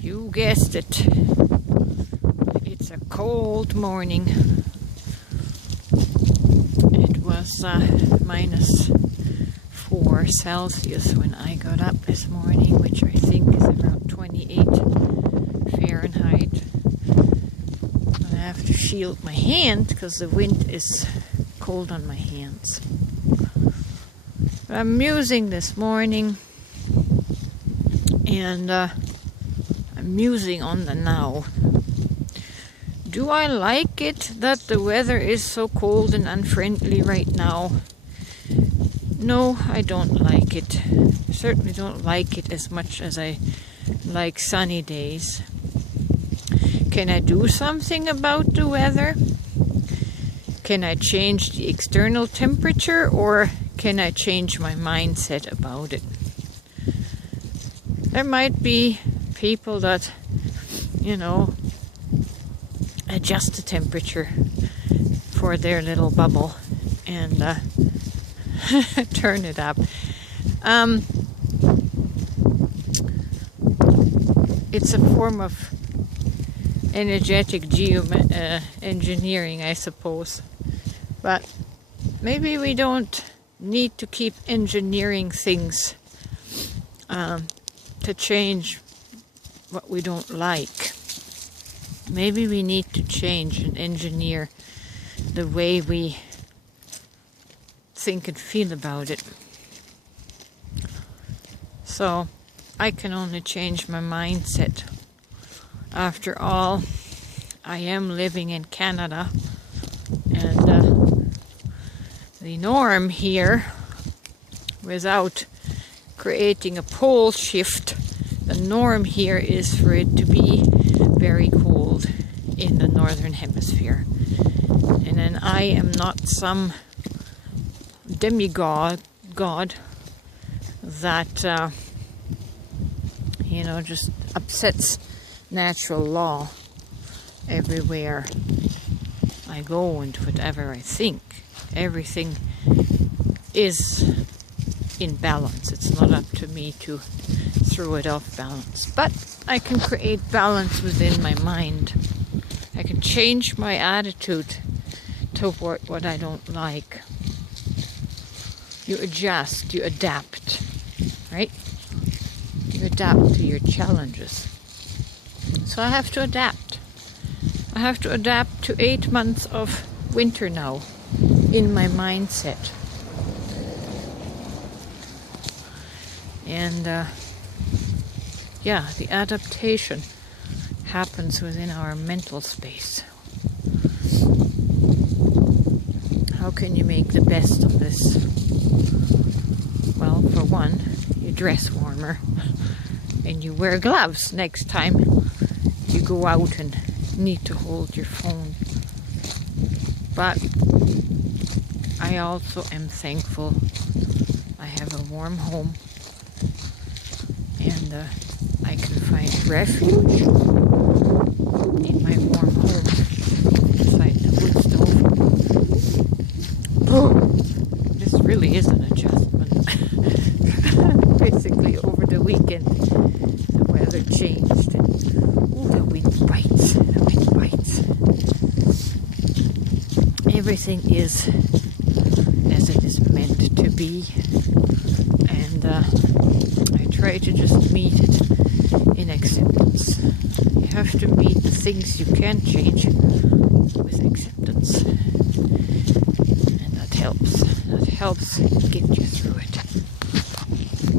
You guessed it. It's a cold morning. It was -4 Celsius when I got up this morning, which I think is about 28 Fahrenheit. I have to shield my hand because the wind is cold on my hands. But I'm musing this morning, and I'm musing on the now. Do I like it that the weather is so cold and unfriendly right now? No, I don't like it. I certainly don't like it as much as I like sunny days. Can I do something about the weather? Can I change the external temperature, or can I change my mindset about it? There might be people that, adjust the temperature for their little bubble and turn it up. It's a form of energetic engineering, I suppose. But maybe we don't need to keep engineering things to change what we don't like. Maybe we need to change and engineer the way we think and feel about it. So I can only change my mindset. After all, I am living in Canada, and the norm here, without creating a pole shift, the norm here is for it to be very cold in the northern hemisphere. And then I am not some demigod that just upsets natural law everywhere I go and whatever I think. Everything is in balance. It's not up to me to throw it off balance. But I can create balance within my mind. I can change my attitude toward what I don't like. You adjust, you adapt, right? You adapt to your challenges. So I have to adapt. I have to adapt to 8 months of winter now in my mindset. And the adaptation happens within our mental space. How can you make the best of this? Well, for one, you dress warmer and you wear gloves next time you go out and need to hold your phone. But I also am thankful I have a warm home, and I can find refuge in my warm home inside the wood stove. Oh, this really is an adjustment. Basically, over the weekend, the weather changed, and the wind bites. The wind bites. Everything is as it is meant to be, and I try to just meet it in acceptance. You have to meet the things you can't change with acceptance, and that helps. That helps get you through it.